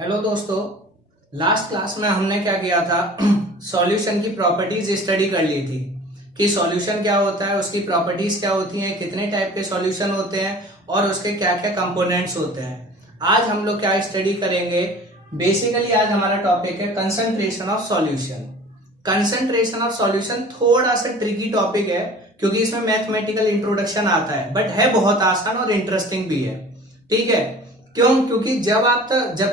Hello दोस्तों, last class में हमने क्या किया था सॉल्यूशन की प्रॉपर्टीज स्टडी कर ली थी कि सॉल्यूशन क्या होता है, उसकी प्रॉपर्टीज क्या होती हैं, कितने टाइप के सॉल्यूशन होते हैं और उसके क्या क्या कंपोनेंट्स होते हैं। आज हम लोग क्या स्टडी करेंगे, बेसिकली आज हमारा टॉपिक है concentration of solution. Concentration of solution थोड़ा सा ट्रिकी टॉपिक है क्योंकि इसमें मैथमेटिकल इंट्रोडक्शन आता है, बट है बहुत आसान और इंटरेस्टिंग भी है। ठीक है, क्यों? क्योंकि जब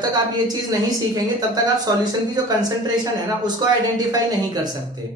तक आप ये चीज नहीं सीखेंगे तब तक आप सॉल्यूशन की जो कंसंट्रेशन है ना उसको आइडेंटिफाई नहीं कर सकते।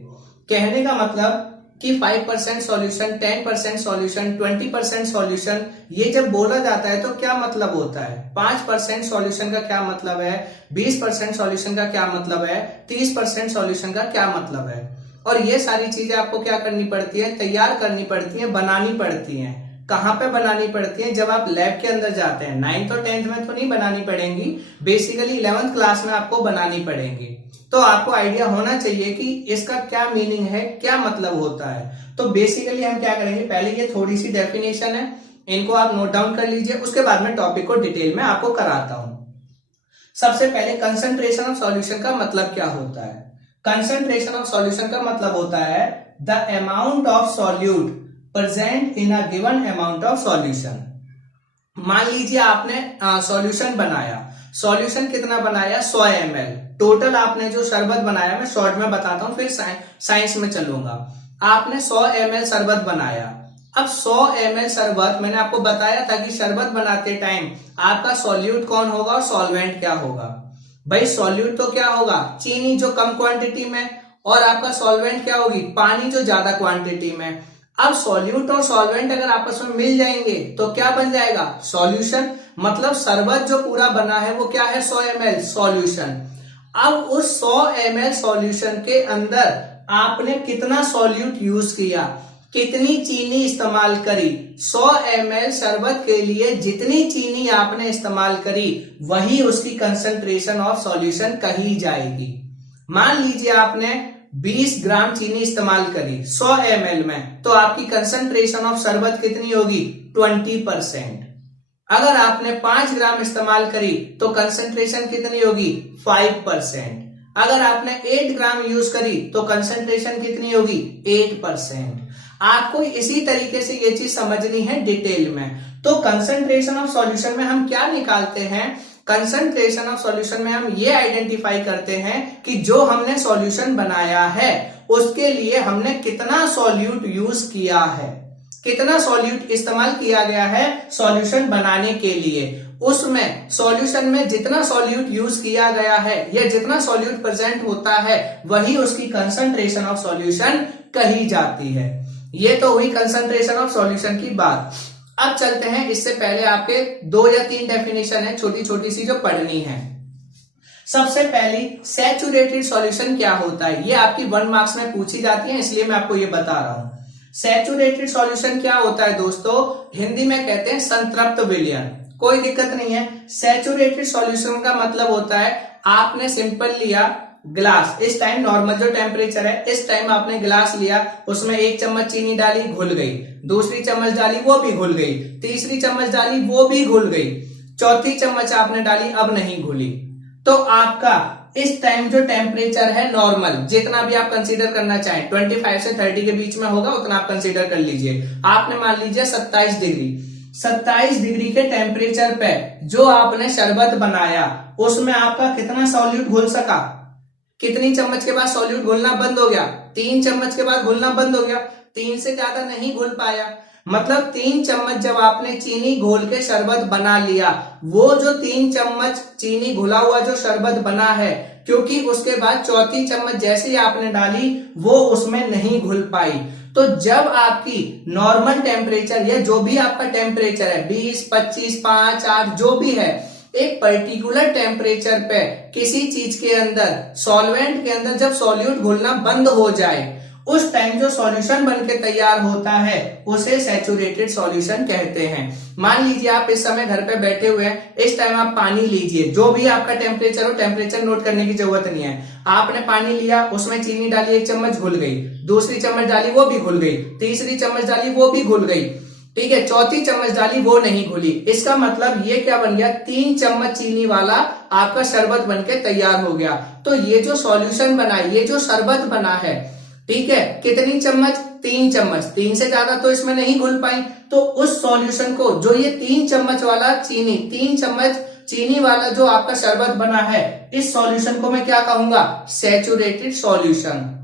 कहने का मतलब कि 5% सॉल्यूशन, 10% सॉल्यूशन, 20% सॉल्यूशन, ये जब बोला जाता है तो क्या मतलब होता है। 5% सॉल्यूशन का क्या मतलब है, 20% सॉल्यूशन का क्या मतलब है, 30% सॉल्यूशन का क्या मतलब है। और ये सारी चीजें आपको क्या करनी पड़ती है, तैयार करनी पड़ती है, बनानी पड़ती है। कहां पे बनानी पड़ती है? जब आप लैब के अंदर जाते हैं। 9th और 10th में तो नहीं बनानी पड़ेंगी, बेसिकली 11th क्लास में आपको बनानी पड़ेंगी। तो आपको आइडिया होना चाहिए कि इसका क्या मीनिंग है, क्या मतलब होता है। तो बेसिकली हम क्या करेंगे, पहले ये थोड़ी सी डेफिनेशन है, इनको आप नोट डाउन कर लीजिए, उसके बाद में टॉपिक को डिटेल में आपको कराता हूं। सबसे पहले कंसंट्रेशन ऑफ सॉल्यूशन का मतलब क्या होता है। कंसंट्रेशन ऑफ सॉल्यूशन का मतलब होता है the amount of solute present in a given amount of solution. मान लीजिए आपने सॉल्यूशन बनाया, सॉल्यूशन कितना बनाया, 100 ml टोटल। आपने जो शरबत बनाया, मैं शॉर्ट में बताता हूं फिर साइंस में चलूंगा। आपने 100 ml शरबत बनाया। अब 100 ml शरबत, मैंने आपको बताया था कि शरबत बनाते टाइम आपका सॉल्यूट कौन होगा और सॉल्वेंट क्या होगा। भाई सॉल्यूट तो क्या होगा, चीनी जो कम क्वांटिटी में, और आपका सॉल्वेंट क्या होगी, पानी जो ज्यादा क्वांटिटी में। अब सॉल्यूट और सॉल्वेंट अगर आपस में मिल जाएंगे तो क्या बन जाएगा, सॉल्यूशन। मतलब शरबत जो पूरा बना है वो क्या है, 100 ml सॉल्यूशन। अब उस 100 ml सॉल्यूशन के अंदर आपने कितना सॉल्यूट यूज किया, कितनी चीनी इस्तेमाल करी। 100 ml शरबत के लिए जितनी चीनी आपने इस्तेमाल करी वही उसकी कंसंट्रेशन ऑफ सॉल्यूशन कही जाएगी। मान लीजिए आपने 20 ग्राम चीनी इस्तेमाल करी 100 ml में, तो आपकी कंसंट्रेशन ऑफ शरबत कितनी होगी, 20%। अगर आपने 5 ग्राम इस्तेमाल करी तो कंसंट्रेशन कितनी होगी, 5%। अगर आपने 8 ग्राम यूज करी तो कंसंट्रेशन कितनी होगी, 8%। आपको इसी तरीके से ये चीज समझनी है डिटेल में। तो कंसंट्रेशन ऑफ सॉल्यूशन में हम क्या निकालते हैं, कंसंट्रेशन ऑफ सॉल्यूशन में हम ये आइडेंटिफाई करते हैं कि जो हमने सॉल्यूशन बनाया है उसके लिए हमने कितना सॉल्यूट यूज किया है, कितना सॉल्यूट इस्तेमाल किया गया है सॉल्यूशन बनाने के लिए। उसमें सॉल्यूशन में जितना सॉल्यूट यूज किया गया है या जितना सॉल्यूट प्रेजेंट होता है वही उसकी कंसंट्रेशन ऑफ सॉल्यूशन कही जाती है। ये तो हुई कंसंट्रेशन ऑफ सॉल्यूशन की बात। अब चलते हैं, इससे पहले आपके 2 या 3 डेफिनेशन है छोटी छोटी सी जो पढ़नी है। सबसे पहली, सैचुरेटेड सॉल्यूशन क्या होता है, ये आपकी 1 मार्क्स में पूछी जाती है, इसलिए मैं आपको ये बता रहा हूं। सैचुरेटेड सॉल्यूशन क्या होता है दोस्तों, हिंदी में कहते हैं संतृप्त विलयन। कोई दिक्कत नहीं है। सैचुरेटेड सॉल्यूशन का मतलब होता है आपने सिंपल लिया ग्लास, इस टाइम नॉर्मल जो टेम्परेचर है, इस टाइम आपने ग्लास लिया, उसमें 1 चम्मच चीनी डाली, घुल गई। दूसरी चम्मच डाली, वो भी घुल गई। तीसरी चम्मच डाली, वो भी घुल गई। चौथी चम्मच आपने डाली, अब नहीं घुली। तो आपका इस टाइम जो टेम्परेचर है नॉर्मल, जितना भी आप कंसीडर करना चाहें, 25 से 30 के बीच में होगा, उतना आप कंसीडर कर लीजिए। आपने मान लीजिए 27 डिग्री, 27 डिग्री के टेम्परेचर पे जो आपने शरबत बनाया उसमें आपका कितना सॉल्यूट घुल सका, कितनी चम्मच के बाद सॉल्यूट घुलना बंद हो गया, 3 चम्मच के बाद घुलना बंद हो गया, 3 से ज्यादा नहीं घुल पाया। मतलब 3 चम्मच जब आपने चीनी घोल के शरबत बना लिया, वो जो 3 चम्मच चीनी घुला हुआ जो शरबत बना है, क्योंकि उसके बाद चौथी चम्मच जैसे ही आपने डाली वो उसमें नहीं घुल पाई। तो जब आपकी नॉर्मल टेम्परेचर या जो भी आपका टेम्परेचर है 20, 25, 5, 8 जो भी है, एक पर्टिकुलर टेम्परेचर पे किसी चीज के अंदर, सॉल्वेंट के अंदर जब सॉल्यूट घुलना बंद हो जाए, उस टाइम जो सॉल्यूशन बनके तैयार होता है उसे सैचुरेटेड सॉल्यूशन कहते हैं। मान लीजिए आप इस समय घर पे बैठे हुए हैं, इस टाइम आप पानी लीजिए, जो भी आपका टेम्परेचर हो, टेम्परेचर नोट करने की जरूरत नहीं है। आपने पानी लिया, उसमें चीनी डाली, 1 चम्मच घुल गई, दूसरी चम्मच डाली, वो भी घुल गई, तीसरी चम्मच डाली, वो भी घुल गई। ठीक है, चौथी चम्मच डाली वो नहीं घुली। इसका मतलब ये क्या बन गया, 3 चम्मच चीनी वाला आपका शरबत बनके तैयार हो गया। तो ये जो सॉल्यूशन बना, ये जो शरबत बना है, ठीक है, कितनी चम्मच, 3 चम्मच, 3 से ज्यादा तो इसमें नहीं घुल पाई। तो उस सॉल्यूशन को, जो ये 3 चम्मच वाला चीनी, 3 चम्मच चीनी वाला जो आपका शरबत बना है, इस सॉल्यूशन को मैं क्या कहूंगा, सैचुरेटेड सॉल्यूशन।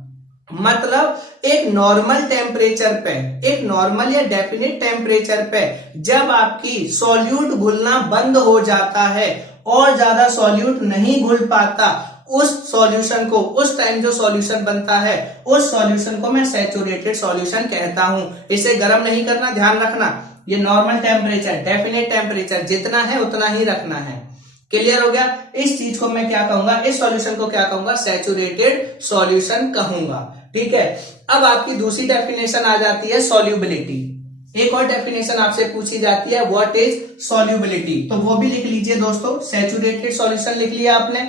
मतलब एक नॉर्मल टेम्परेचर पे, एक नॉर्मल या डेफिनेट टेम्परेचर पे जब आपकी सॉल्यूट घुलना बंद हो जाता है और ज्यादा सॉल्यूट नहीं घुल पाता, उस सॉल्यूशन को, उस टाइम जो सॉल्यूशन बनता है, उस सॉल्यूशन को मैं सैचुरेटेड सॉल्यूशन कहता हूं। इसे गर्म नहीं करना, ध्यान रखना, ये नॉर्मल टेम्परेचर, डेफिनेट टेम्परेचर जितना है उतना ही रखना है। क्लियर हो गया। इस चीज को मैं क्या कहूंगा, इस सॉल्यूशन को क्या कहूंगा, सैचुरेटेड सॉल्यूशन कहूंगा। ठीक है, अब आपकी दूसरी डेफिनेशन आ जाती है सॉल्युबिलिटी। एक और डेफिनेशन आपसे पूछी जाती है, व्हाट इज सॉल्युबिलिटी, तो वो भी लिख लीजिए दोस्तों। सैचुरेटेड सॉल्यूशन लिख लिया आपने,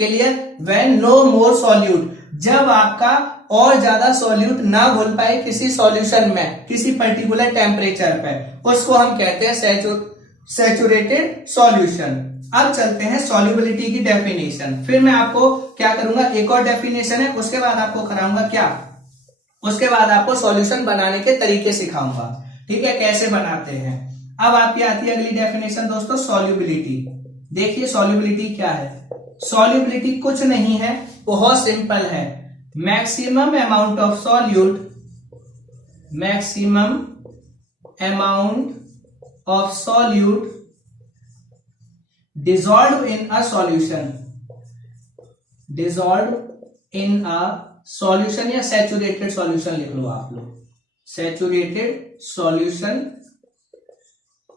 clear. When no more solute, जब आपका और ज्यादा सॉल्यूट ना घुल पाए किसी सॉल्यूशन में, किसी पर्टिकुलर टेम्परेचर पे, उसको हम कहते हैं सैचुरेटेड सॉल्यूशन। अब चलते हैं सॉल्युबिलिटी की डेफिनेशन। फिर मैं आपको क्या करूंगा, एक और डेफिनेशन है, उसके बाद आपको कराऊंगा क्या, उसके बाद आपको सॉल्यूशन बनाने के तरीके सिखाऊंगा। ठीक है, कैसे बनाते हैं। अब आपकी आती है अगली डेफिनेशन दोस्तों, सॉल्युबिलिटी। देखिए सॉल्युबिलिटी क्या है। सॉल्युबिलिटी कुछ नहीं है, बहुत सिंपल है, maximum amount of solute, maximum amount of solute dissolved in a solution, dissolved in a solution या saturated solution लिख लो आप लोग, saturated solution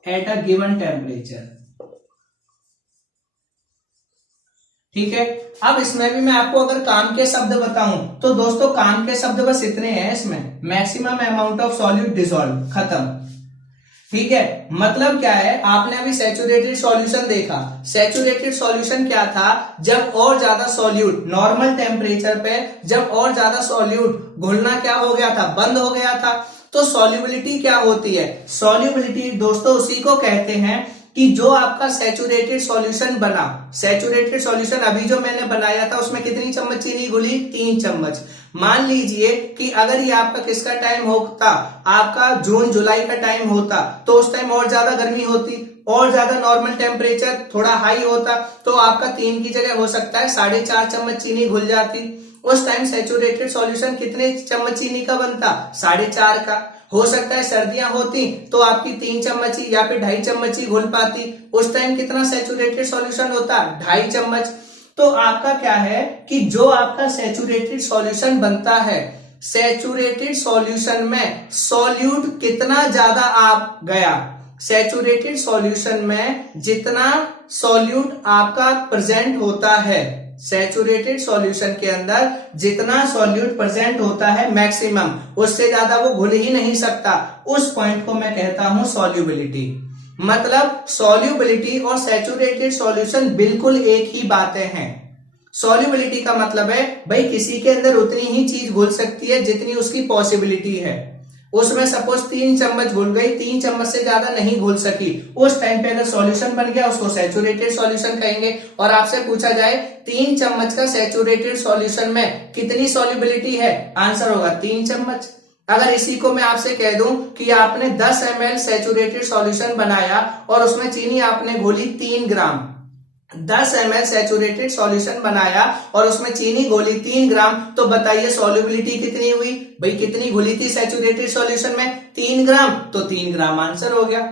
at a given temperature। ठीक है, अब इसमें भी मैं आपको अगर काम के शब्द बताऊं तो दोस्तों काम के शब्द बस इतने हैं इसमें, maximum amount of solute dissolve, खत्म। ठीक है, मतलब क्या है, आपने अभी सैचुरेटेड सॉल्यूशन देखा। सैचुरेटेड सॉल्यूशन क्या था, जब और ज्यादा सॉल्यूट नॉर्मल टेम्परेचर पे, जब और ज्यादा सॉल्यूट घुलना क्या हो गया था, बंद हो गया था। तो सॉल्युबिलिटी क्या होती है, सॉल्युबिलिटी दोस्तों उसी को कहते हैं कि जो आपका सैचुरेटेड सॉल्यूशन बना, सैचुरेटेड सॉल्यूशन अभी जो मैंने बनाया था उसमें कितनी चम्मच चीनी घुली, 3 चम्मच। मान लीजिए कि अगर ये आपका किसका टाइम होता, आपका जून जुलाई का टाइम होता, तो उस टाइम और ज्यादा गर्मी होती, और ज्यादा नॉर्मल टेम्परेचर थोड़ा हाई होता, तो आपका 3 की जगह हो सकता है 4.5 चम्मच चीनी घुल जाती। उस टाइम सैचुरेटेड सॉल्यूशन कितने चम्मच चीनी का बनता, 4.5 का। हो सकता है सर्दियां होती तो आपकी 3 चम्मच या फिर 2.5 चम्मच ही घुल पाती। उस टाइम कितना सैचुरेटेड सॉल्यूशन होता, 2.5 चम्मच। तो आपका क्या है कि जो आपका सैचुरेटेड सॉल्यूशन बनता है, सैचुरेटेड सॉल्यूशन में सॉल्यूट कितना ज्यादा आप गया, सैचुरेटेड सॉल्यूशन में जितना सॉल्यूट आपका प्रेजेंट होता है, सैचुरेटेड सॉल्यूशन के अंदर जितना सॉल्यूट प्रेजेंट होता है मैक्सिमम, उससे ज्यादा वो घुल ही नहीं सकता। उस पॉइंट को मैं कहता हूं सॉल्युबिलिटी। मतलब सॉल्युबिलिटी और सैचुरेटेड सॉल्यूशन बिल्कुल एक ही बातें हैं। सॉल्युबिलिटी का मतलब है भाई किसी के अंदर उतनी ही चीज घुल सकती है जितनी उसकी पॉसिबिलिटी है। उसमें सपोज 3 चम्मच घुल गई, 3 चम्मच से ज्यादा नहीं घुल सकी, उस टाइम पे अगर सॉल्यूशन बन गया उसको सैचुरेटेड सॉल्यूशन कहेंगे। और आपसे पूछा जाए 3 चम्मच का सैचुरेटेड सॉल्यूशन में कितनी सॉल्युबिलिटी है, आंसर होगा 3 चम्मच। अगर इसी को मैं आपसे कह दूं कि आपने 10 ml सैचुरेटेड सॉल्यूशन बनाया और उसमें चीनी आपने घोली 3 ग्राम, 10 ml सैचुरेटेड सॉल्यूशन बनाया और उसमें चीनी घोली 3 ग्राम, तो बताइए सॉल्युबिलिटी कितनी हुई, भाई कितनी घुली थी सैचुरेटेड सॉल्यूशन में, 3 ग्राम, तो 3 ग्राम आंसर हो गया।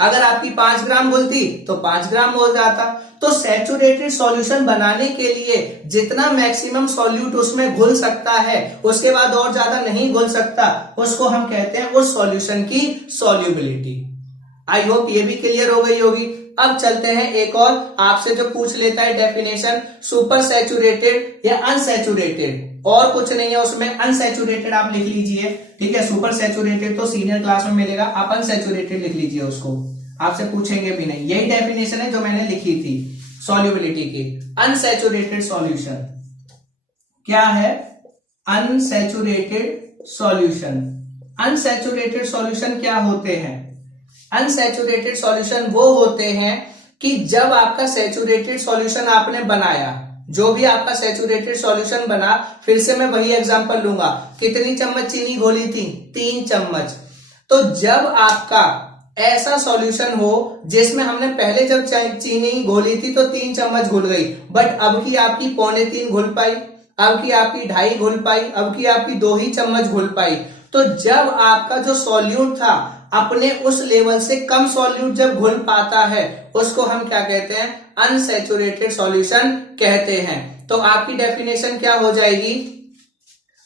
अगर आपकी 5 ग्राम घुलती तो 5 ग्राम हो जाता। तो सैचुरेटेड सॉल्यूशन बनाने के लिए जितना मैक्सिमम सॉल्यूट उसमें घुल सकता है, उसके बाद और ज्यादा नहीं घुल सकता, उसको हम कहते हैं उस सॉल्यूशन की सॉल्युबिलिटी। आई होप ये भी क्लियर हो गई होगी। अब चलते हैं एक और आपसे जो पूछ लेता है डेफिनेशन, सुपर सैचुरेटेड या अनसैचुरेटेड। और कुछ नहीं है उसमें, अनसैचुरेटेड आप लिख लीजिए। ठीक है, सुपर सैचुरेटेड तो सीनियर क्लास में मिलेगा, आप अनसैचुरेटेड लिख लीजिए, उसको आपसे पूछेंगे भी नहीं। यही डेफिनेशन है जो मैंने लिखी थी सॉल्युबिलिटी की। अनसैचुरेटेड सॉल्यूशन क्या है, अनसैचुरेटेड सॉल्यूशन। अनसैचुरेटेड सॉल्यूशन क्या होते हैं, अनसैचुरेटेड सॉल्यूशन वो होते हैं कि जब आपका सैचुरेटेड सॉल्यूशन आपने बनाया, जो भी आपका सैचुरेटेड सॉल्यूशन बना, फिर से मैं वही एग्जांपल लूंगा, कितनी चम्मच चीनी घोली थी, 3 चम्मच। तो जब आपका ऐसा सॉल्यूशन हो जिसमें हमने पहले जब चीनी घोली थी तो 3 चम्मच घुल गई, बट अब की आपकी 2.25 घुल पाई, अब की आपकी 2.5 घुल पाई, अब की आपकी 2 ही चम्मच घुल पाई। तो जब आपका जो सॉल्यूट था अपने उस लेवल से कम सॉल्यूट जब घुल पाता है, उसको हम क्या कहते हैं, अनसैचुरेटेड सॉल्यूशन कहते हैं। तो आपकी डेफिनेशन क्या हो जाएगी,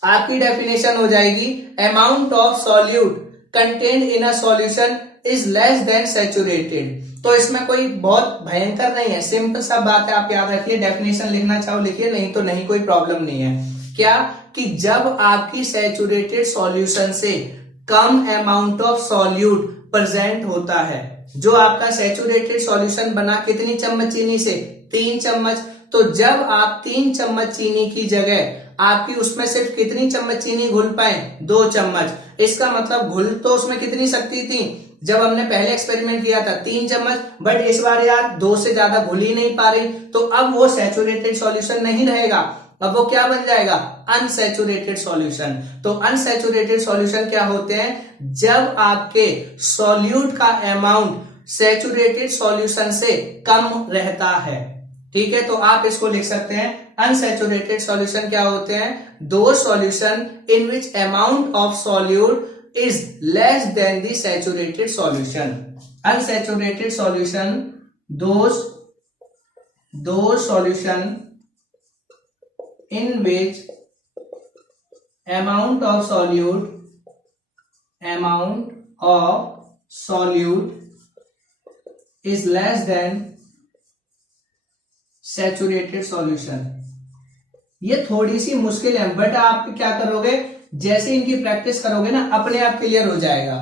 आपकी डेफिनेशन हो जाएगी amount of solute contained in a solution is less than saturated. तो इसमें कोई बहुत भयंकर नहीं है, सिंपल सा बात है, आप याद रखिए, डेफिनेशन लिखना चाहो लिखिए, नहीं तो नहीं, कोई प्रॉब्लम नहीं है। क्या कि जब आपकी सैचुरेटेड सॉल्यूशन से कम अमाउंट ऑफ सॉल्यूट प्रेजेंट होता है, जो आपका सैचुरेटेड सॉल्यूशन बना कितनी चम्मच चीनी से, 3 चम्मच। तो जब आप 3 चम्मच चीनी की जगह आपकी उसमें सिर्फ कितनी चम्मच चीनी घुल पाए, 2 चम्मच। इसका मतलब घुल तो उसमें कितनी सकती थी, जब हमने पहले एक्सपेरिमेंट किया था 3 चम्मच, बट इस बार यार 2 से ज्यादा घुल ही नहीं पा रही, तो अब वो सैचुरेटेड सॉल्यूशन नहीं रहेगा, अब वो क्या बन जाएगा, अनसैचुरेटेड सॉल्यूशन। तो अनसैचुरेटेड सॉल्यूशन क्या होते हैं, जब आपके सॉल्यूट का अमाउंट सैचुरेटेड सॉल्यूशन से कम रहता है। ठीक है, तो आप इसको लिख सकते हैं, अनसैचुरेटेड सॉल्यूशन क्या होते हैं, दो solution in which amount of solute is less than the saturated solution. Unsaturated solution, those solution in which amount of solute is less than saturated solution. ये थोड़ी सी मुश्किल है, बट आप क्या करोगे, जैसे इनकी प्रैक्टिस करोगे ना, अपने आप क्लियर हो जाएगा।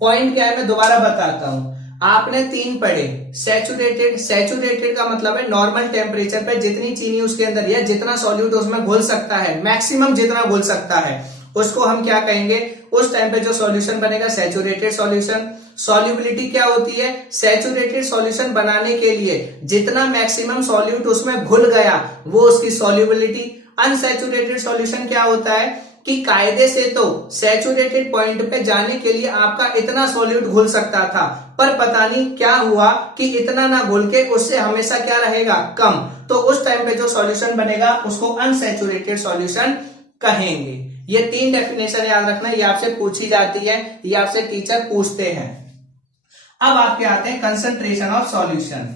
पॉइंट क्या है मैं दोबारा बताता हूं, आपने 3 पढ़े, सैचुरेटेड का मतलब है नॉर्मल टेम्परेचर पे जितनी चीनी उसके अंदर या जितना सॉल्यूट उसमें घुल सकता है, मैक्सिमम जितना घुल सकता है, उसको हम क्या कहेंगे, उस टाइम पे जो सॉल्यूशन बनेगा सैचुरेटेड सॉल्यूशन। सॉल्युबिलिटी क्या होती है, सैचुरेटेड सॉल्यूशन बनाने के लिए जितना मैक्सिमम सॉल्यूट उसमें घुल गया वो उसकी सॉल्युबिलिटी। अनसैचुरेटेड सॉल्यूशन क्या होता है कि कायदे से तो सैचुरेटेड पॉइंट पे जाने के लिए आपका इतना सॉल्यूट घुल सकता था, पर पता नहीं क्या हुआ कि इतना ना घुल के उससे हमेशा क्या रहेगा, कम। तो उस टाइम पे जो सॉल्यूशन बनेगा उसको अनसैचुरेटेड सॉल्यूशन कहेंगे। ये 3 डेफिनेशन याद रखना, ये आपसे पूछी जाती है, ये आपसे टीचर पूछते हैं। अब आपके आते हैं कंसंट्रेशन ऑफ सॉल्यूशन।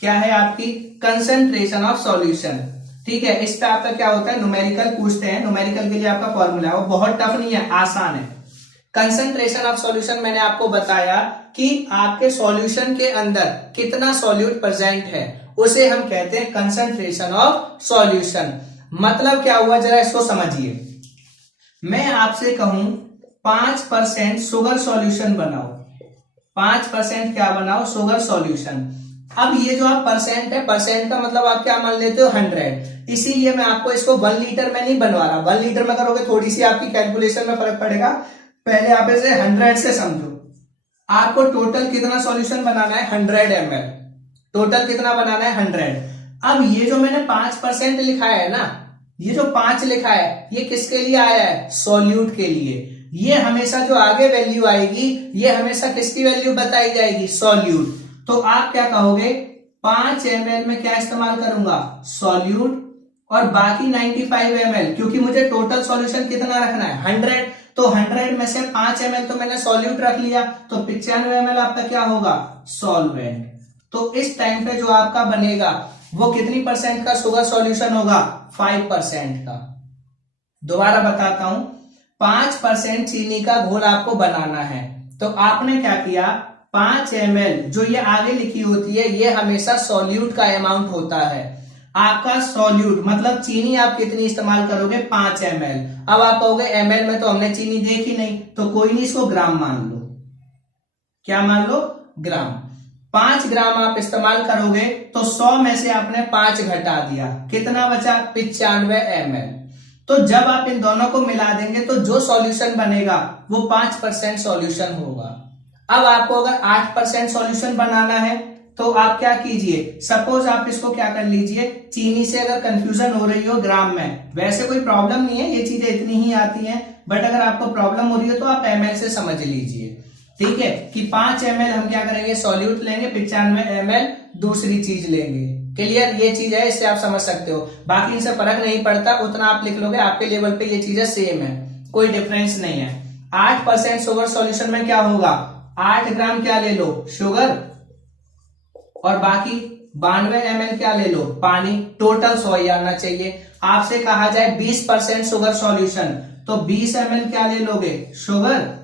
क्या है आपकी कंसंट्रेशन ऑफ सॉल्यूशन। ठीक है, इस पे आपका क्या होता है, न्यूमेरिकल पूछते हैं, न्यूमेरिकल के लिए आपका फॉर्मूला है, वो बहुत टफ नहीं है, आसान है। कंसंट्रेशन ऑफ सॉल्यूशन मैंने आपको बताया कि आपके सॉल्यूशन के अंदर कितना सॉल्यूट प्रेजेंट है, उसे हम कहते हैं कंसंट्रेशन ऑफ सॉल्यूशन। मतलब क्या हुआ, जरा इसको समझिए। मैं आपसे कहूं 5% शुगर सॉल्यूशन बनाओ, 5% क्या बनाओ, शुगर सॉल्यूशन। अब ये जो आप परसेंट है, परसेंट का मतलब आप क्या मान लेते हो, 100। इसीलिए मैं आपको इसको 1 लीटर में नहीं बनवा रहा, 1 लीटर में करोगे थोड़ी सी आपकी कैलकुलेशन में फर्क पड़ेगा, पहले आप इसे 100 से समझो। आपको टोटल कितना सॉल्यूशन बनाना है, 100 ml, टोटल कितना बनाना है, 100। अब ये जो मैंने 5% लिखा है ना, ये जो 5 लिखा है, ये किसके लिए आया है, सॉल्यूट के लिए। ये हमेशा जो आगे वैल्यू आएगी, ये हमेशा किसकी वैल्यू बताई जाएगी, सॉल्यूट। तो आप क्या कहोगे, 5 ml में क्या इस्तेमाल करूंगा, सॉल्यूट, और बाकी 95 ml, क्योंकि मुझे टोटल सॉल्यूशन कितना रखना है, 100, तो 100 में से 5 ml तो मैंने सॉल्यूट रख लिया, तो 95 ml आपका क्या होगा, सॉल्वेंट। तो इस टाइम पे जो आपका बनेगा वो कितनी परसेंट का शुगर सॉल्यूशन होगा, 5% का। दोबारा बताता हूं, 5% चीनी का घोल आपको बनाना है, तो आपने क्या किया, 5 ml जो ये आगे लिखी होती है, ये हमेशा सॉल्यूट का अमाउंट होता है। आपका सॉल्यूट मतलब चीनी आप कितनी इस्तेमाल करोगे, 5 ml। अब आप कहोगे ml में तो हमने चीनी देखी नहीं, तो कोई नहीं, इसको ग्राम मान लो। क्या मान लो, ग्राम। 5 ग्राम आप इस्तेमाल करोगे तो 100 में से आपने 5 घटा दिया, कितना बचा, 95 ml। तो जब आप इन दोनों को मिला देंगे तो जो सॉल्यूशन बनेगा वो 5% सॉल्यूशन होगा। अब आपको अगर 8% सॉल्यूशन बनाना है तो आप क्या कीजिए, सपोज आप इसको क्या कर लीजिए, चीनी से अगर कंफ्यूजन हो रही हो ग्राम में, वैसे कोई प्रॉब्लम नहीं है, ये चीजें इतनी ही आती हैं, बट अगर आपको प्रॉब्लम हो रही हो तो आप ml से समझ लीजिए। ठीक है कि 5 ml हम क्या करेंगे, सॉल्यूट लेंगे, 95 ml दूसरी चीज लेंगे। क्लियर, ये चीज है, इससे आप समझ सकते हो, बाकी इनसे फर्क नहीं पड़ता, उतना आप लिख लोगे, आपके लेवल पे ये चीजें सेम है, कोई डिफरेंस नहीं है। 8% शुगर सॉल्यूशन में क्या होगा, 8 ग्राम क्या ले लो, शुगर, और बाकी 92 ml क्या ले लो, पानी, टोटल 100 ही आना चाहिए। आपसे कहा जाए 20% शुगर सॉल्यूशन, तो 20 ml क्या ले लोगे, शुगर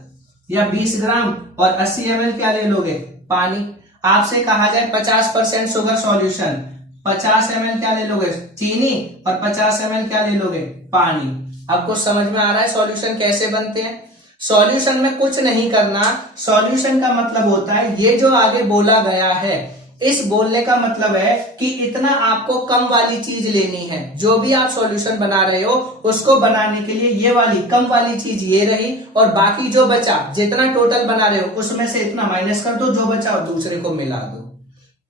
या 20 ग्राम, और 80 ml क्या ले लोगे, पानी। आपसे कहा जाए 50% शुगर सॉल्यूशन, 50 ml क्या ले लोगे, चीनी, और 50 ml क्या ले लोगे, पानी। आपको समझ में आ रहा है सॉल्यूशन कैसे बनते हैं। सॉल्यूशन में कुछ नहीं करना, सॉल्यूशन का मतलब होता है ये जो आगे बोला गया है, इस बोलने का मतलब है कि इतना आपको कम वाली चीज लेनी है, जो भी आप सॉल्यूशन बना रहे हो उसको बनाने के लिए ये वाली कम वाली चीज ये रही, और बाकी जो बचा, जितना टोटल बना रहे हो उसमें से इतना माइनस कर दो, जो बचा और दूसरे को मिला दो।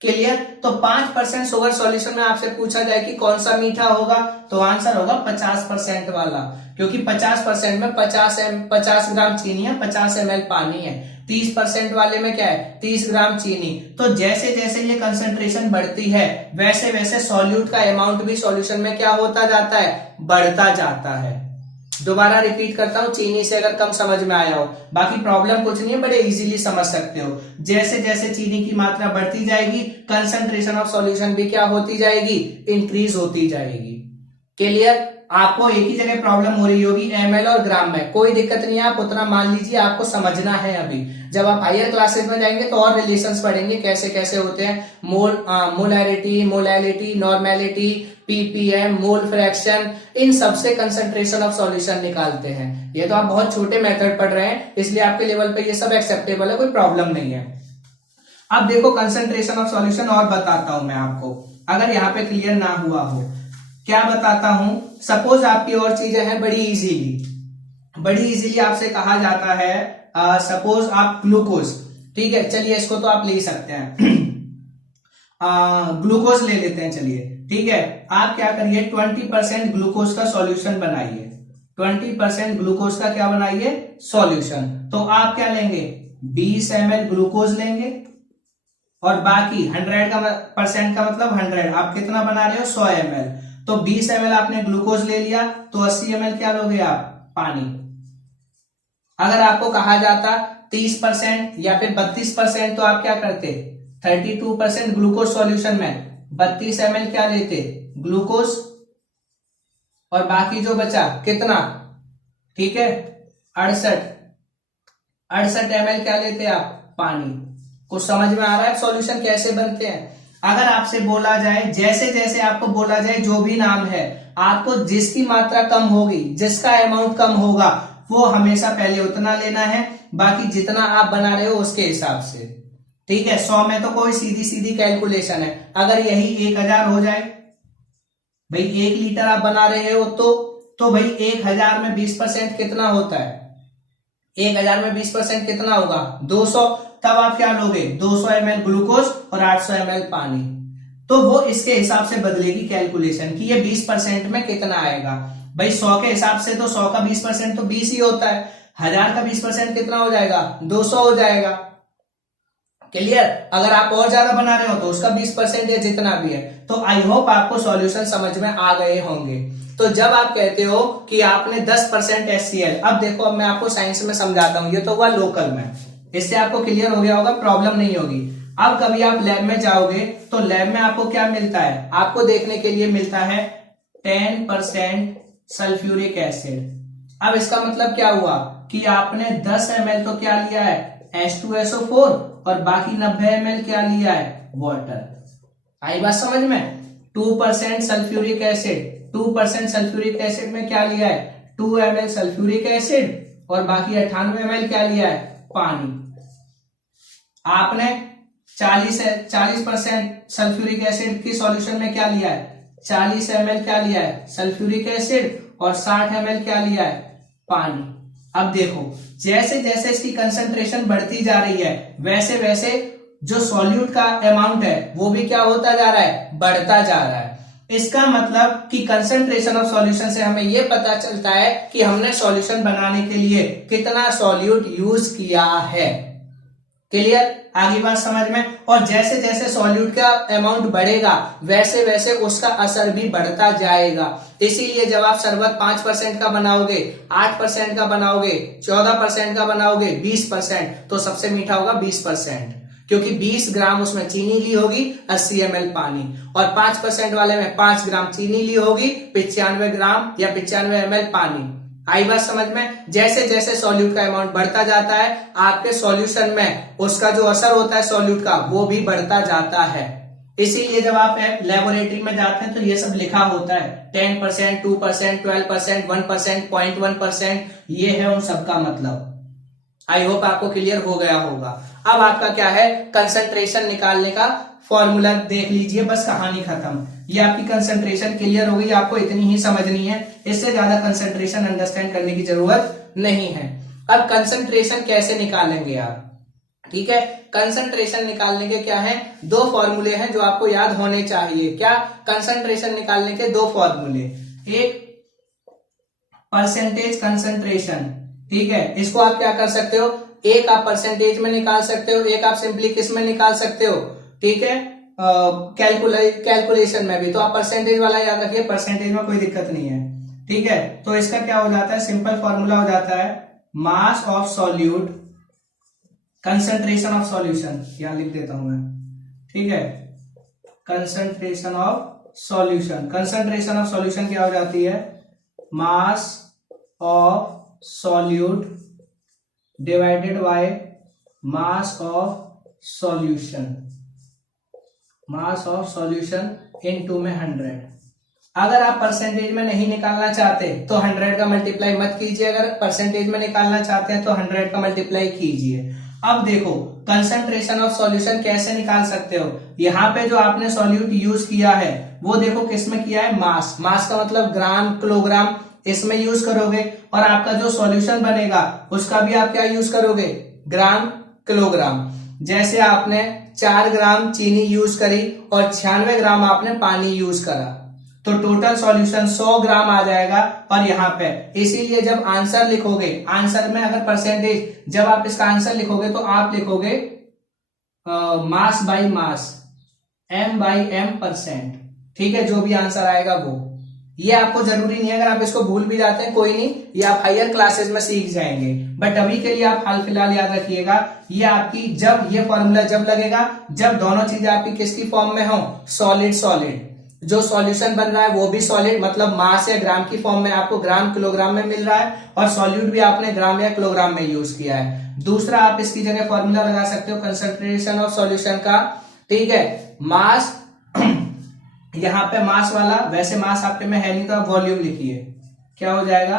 क्लियर। तो 5% शुगर सॉल्यूशन में आपसे पूछा जाए कि कौन सा मीठा होगा, तो आंसर होगा 50% वाला, क्योंकि 50% में 50 ग्राम चीनी है, 50 ml पानी है। 30% वाले में क्या है, 30 ग्राम चीनी। तो जैसे जैसे ये कंसंट्रेशन बढ़ती है वैसे वैसे सॉल्यूट का अमाउंट भी सॉल्यूशन में क्या होता जाता है, बढ़ता जाता है। दोबारा रिपीट करता हूं, चीनी से अगर कम समझ में आया हो, बाकी प्रॉब्लम कुछ नहीं है, बड़े इजीली समझ सकते हो। जैसे जैसे चीनी की मात्रा बढ़ती जाएगी, कंसंट्रेशन ऑफ सॉल्यूशन भी क्या होती जाएगी, इंक्रीज होती जाएगी। क्लियर। आपको एक ही जगह प्रॉब्लम हो रही होगी ml और ग्राम में, कोई दिक्कत नहीं है, आप उतना मान लीजिए, आपको समझना है। अभी जब आप हायर क्लासेस में जाएंगे तो और रिलेशंस पढ़ेंगे कैसे कैसे होते हैं, molarity, molality, normality, ppm, mole fraction, इन सबसे कंसंट्रेशन ऑफ सॉल्यूशन निकालते हैं। ये तो आप बहुत छोटे मेथड पढ़ रहे हैं, इसलिए आपके लेवल पे ये सब एक्सेप्टेबल है, कोई प्रॉब्लम नहीं है। अब देखो कंसंट्रेशन ऑफ सॉल्यूशन और बताता हूं मैं आपको, अगर यहाँ पे क्लियर ना हुआ हो। क्या बताता हूं, सपोज आपकी और चीजें हैं बड़ी इजीली आपसे कहा जाता है, सपोज आप ग्लूकोज, ठीक है, चलिए इसको तो आप ले सकते हैं, ग्लूकोज ले लेते हैं, चलिए ठीक है। आप क्या करिए, 20% ग्लूकोज का सॉल्यूशन बनाइए, 20% ग्लूकोज का क्या बनाइए, सॉल्यूशन। तो आप क्या लेंगे, 20 ml ग्लूकोज लेंगे, और बाकी 100 का परसेंट का मतलब 100, आप कितना बना रहे हो, 100 ml। तो 20 ml आपने ग्लूकोज ले लिया, तो 80 ml क्या लोगे आप, पानी। अगर आपको कहा जाता 30% या फिर 32%, तो आप क्या करते, 32% ग्लूकोज सॉल्यूशन में 32 ml क्या लेते, ग्लूकोज, और बाकी जो बचा कितना, ठीक है, 68 ml क्या लेते आप, पानी। कुछ समझ में आ रहा है सॉल्यूशन कैसे बनते हैं। अगर आपसे बोला जाए, जैसे जैसे आपको बोला जाए जो भी नाम है, आपको जिसकी मात्रा कम होगी, जिसका अमाउंट कम होगा, वो हमेशा पहले उतना लेना है, बाकी जितना आप बना रहे हो उसके हिसाब से। ठीक है, 100 में तो कोई सीधी सीधी कैलकुलेशन है, अगर यही 1000 हो जाए, भाई 1 लीटर आप बना रहे हो, तो भाई 1000 में 20% कितना होता है, 1000 में 20% कितना होगा, 200। तब आप क्या लोगे, 200 ml ग्लूकोज और 800 ml पानी। तो वो इसके हिसाब से बदलेगी कैलकुलेशन कि ये 20% में कितना आएगा। भाई 100 के हिसाब से तो 100 का 20% तो 20 ही होता है, 1000 का 20% कितना हो जाएगा, 200 हो जाएगा। क्लियर। अगर आप और ज्यादा बना रहे हो तो उसका 20% या जितना भी है। तो आई होप आपको सॉल्यूशन समझ में आ गए होंगे। तो जब आप कहते हो कि आपने 10% HCl, अब देखो, अब मैं आपको साइंस में समझाता हूं, ये तो हुआ लोकल में, इससे आपको क्लियर हो गया होगा, प्रॉब्लम नहीं होगी। अब कभी आप लैब में जाओगे तो लैब में आपको क्या मिलता है, आपको देखने के लिए मिलता है 10% सल्फ्यूरिक एसिड। अब इसका मतलब क्या हुआ कि आपने 10 ml तो क्या लिया है, H2SO4, और बाकी 90 ml क्या लिया है, वाटर। आई बात समझ में। 2% सल्फ्यूरिक एसिड, 2% सल्फ्यूरिक एसिड में क्या लिया है, 2 ml सल्फ्यूरिक एसिड, और बाकी 98 ml क्या लिया है, पानी। आपने 40% सल्फ्यूरिक एसिड की सॉल्यूशन में क्या लिया है, 40 ml क्या लिया है, सल्फ्यूरिक एसिड, और 60 ml क्या लिया है, पानी। अब देखो जैसे जैसे इसकी कंसंट्रेशन बढ़ती जा रही है वैसे वैसे जो सॉल्यूट का अमाउंट है वो भी क्या होता जा रहा है, बढ़ता जा रहा है। इसका मतलब कि कंसंट्रेशन ऑफ सॉल्यूशन से हमें यह पता चलता है कि हमने सॉल्यूशन बनाने के लिए कितना सॉल्यूट यूज किया है। क्लियर, आगे बात समझ में। और जैसे जैसे सॉल्यूट का अमाउंट बढ़ेगा वैसे वैसे उसका असर भी बढ़ता जाएगा। इसीलिए जब आप शरबत 5% का बनाओगे, 8% का बनाओगे, 14% का बनाओगे, 20%, तो सबसे मीठा होगा 20%, क्योंकि 20 ग्राम उसमें चीनी ली होगी, 80 ml पानी। और 5% वाले में 5 ग्राम चीनी ली होगी, 95 ग्राम या 95 ml पानी। आई बात समझ में। जैसे जैसे सॉल्यूट का अमाउंट बढ़ता जाता है आपके सॉल्यूशन में उसका जो असर होता है सॉल्यूट का वो भी बढ़ता जाता है। इसीलिए जब आप लेबोरेटरी में जाते हैं तो ये सब लिखा होता है 10%, 2%, 12%, 1%, 0.1%, ये है उन सबका मतलब। आई होप आपको क्लियर हो गया होगा। अब आपका क्या है, कंसंट्रेशन निकालने का फॉर्मूला देख लीजिए, बस कहानी खत्म। ये आपकी कंसंट्रेशन क्लियर हो गई, आपको इतनी ही समझनी है, इससे ज्यादा कंसंट्रेशन अंडरस्टैंड करने की जरूरत नहीं है। अब कंसंट्रेशन कैसे निकालेंगे आप, ठीक है। कंसंट्रेशन निकालने के क्या है, दो फॉर्मूले हैं जो आपको याद होने चाहिए। क्या, कंसंट्रेशन निकालने के दो फॉर्मूले, एक परसेंटेज कंसंट्रेशन, ठीक है, इसको आप क्या कर सकते हो, एक आप परसेंटेज में निकाल सकते हो, एक आप सिंपली किस में निकाल सकते हो, ठीक है, कैलकुलेशन में भी। तो आप परसेंटेज वाला याद रखिए, परसेंटेज में कोई दिक्कत नहीं है, ठीक है। तो इसका क्या हो जाता है, सिंपल फॉर्मूला हो जाता है mass of solute concentration of solution, यहां लिख देता हूं मैं, ठीक है। Concentration of solution, concentration of solution क्या हो जाती है, mass of solute divided by mass of solution, mass of solution into में 100। अगर आप परसेंटेज में नहीं निकालना चाहते तो 100 का मल्टीप्लाई मत कीजिए, अगर परसेंटेज में निकालना चाहते हैं तो 100 का मल्टीप्लाई कीजिए। अब देखो कंसंट्रेशन ऑफ सॉल्यूशन कैसे निकाल सकते हो, यहाँ पे जो आपने सॉल्यूट यूज किया है वो देखो किसमें किया है, मास, मास का मतलब ग्राम किलोग्राम, इसमें यूज करोगे। और आपका जो सॉल्यूशन बनेगा उसका भी आप क्या यूज करोगे, ग्राम किलोग्राम। जैसे आपने 4 ग्राम चीनी यूज करी और 96 ग्राम आपने पानी यूज करा, तो टोटल सॉल्यूशन 100 ग्राम आ जाएगा। और यहाँ पे इसीलिए जब आंसर लिखोगे, आंसर में अगर परसेंटेज, जब आप इसका आंसर लिखोगे तो आप लिखोगे mass by mass, m by m%, ठीक है, जो भी आंसर आएगा वो। ये आपको जरूरी नहीं है, अगर आप इसको भूल भी जाते हैं कोई नहीं, ये आप हायर क्लासेस में सीख जाएंगे, बट अभी के लिए आप हाल फिलहाल याद रखिएगा। ये आपकी जब ये फॉर्मूला जब लगेगा जब दोनों चीजें आपकी किसकी फॉर्म में हो, सॉलिड सॉलिड, जो सॉल्यूशन बन रहा है वो भी सॉलिड मतलब मास या ग्राम की फॉर्म में, आपको ग्राम किलोग्राम में मिल रहा है, और सॉल्यूट भी आपने ग्राम या किलोग्राम में यूज किया है। दूसरा आप इसकी जगह फॉर्मूला लगा सकते हो कंसंट्रेशन ऑफ सॉल्यूशन का, ठीक है, मास, यहां पे मास वाला, वैसे मास आपके में है नहीं तो आप वॉल्यूम लिखिए, क्या हो जाएगा,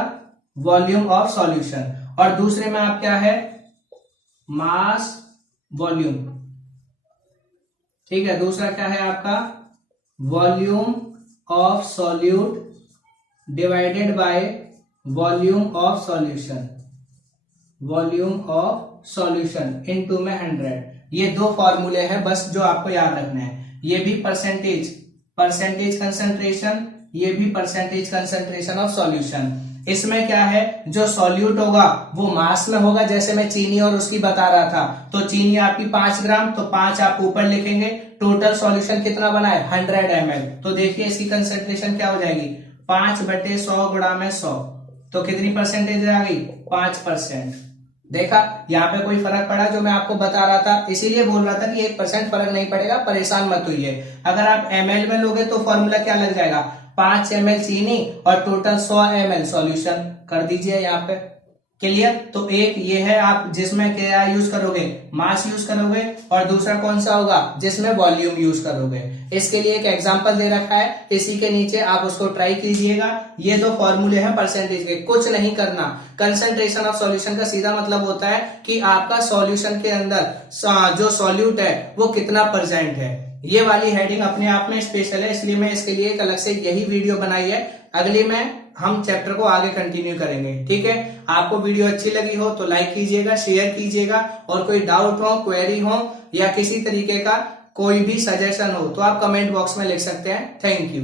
वॉल्यूम ऑफ सॉल्यूशन। और दूसरे में आप क्या है, मास वॉल्यूम, ठीक है, दूसरा क्या है आपका, volume of solute divided by volume of solution, volume of solution into में 100। ये दो फॉर्मूले हैं बस जो आपको याद रखना है। ये भी परसेंटेज, परसेंटेज कंसंट्रेशन, ये भी परसेंटेज कंसंट्रेशन ऑफ सॉल्यूशन। इसमें क्या है, जो सॉल्यूट होगा वो मास में होगा, जैसे मैं चीनी और उसकी बता रहा था, तो चीनी आपकी 5 ग्राम, तो 5 आप ऊपर लिखेंगे। टोटल सॉल्यूशन कितना बना है, 100 ml, तो देखिए इसकी कंसंट्रेशन क्या हो जाएगी, 5/100 गुणा में 100, तो कितनी परसेंटेज आ गई, 5%। देखा, यहाँ पे कोई फर्क पड़ा जो मैं आपको बता रहा था, इसीलिए बोल रहा था कि 1% फर्क नहीं पड़ेगा, परेशान मत होइए। अगर आप ml में लोगे तो फॉर्मूला क्या लग जाएगा, 5 ml चीनी और टोटल 100 ml सॉल्यूशन कर दीजिए यहाँ पे। क्लियर, तो एक ये है आप जिसमें क्या यूज करोगे, मास यूज करोगे, और दूसरा कौन सा होगा, जिसमें वॉल्यूम यूज करोगे। इसके लिए एक एग्जांपल दे रखा है, इसी के नीचे आप उसको ट्राई कीजिएगा। ये दो फॉर्मूले हैं परसेंटेज के, कुछ नहीं करना। कंसंट्रेशन ऑफ सॉल्यूशन का सीधा मतलब होता है कि आपका सॉल्यूशन के अंदर जो सॉल्यूट है वो कितना प्रेजेंट है। ये वाली हेडिंग अपने आप में स्पेशल है, इसलिए मैं इसके लिए एक अलग से यही वीडियो बनाई है। अगली में हम चैप्टर को आगे कंटिन्यू करेंगे। ठीक है, आपको वीडियो अच्छी लगी हो तो लाइक कीजिएगा, शेयर कीजिएगा, और कोई डाउट हो, क्वेरी हो या किसी तरीके का कोई भी सजेशन हो तो आप कमेंट बॉक्स में लिख सकते हैं। Thank you.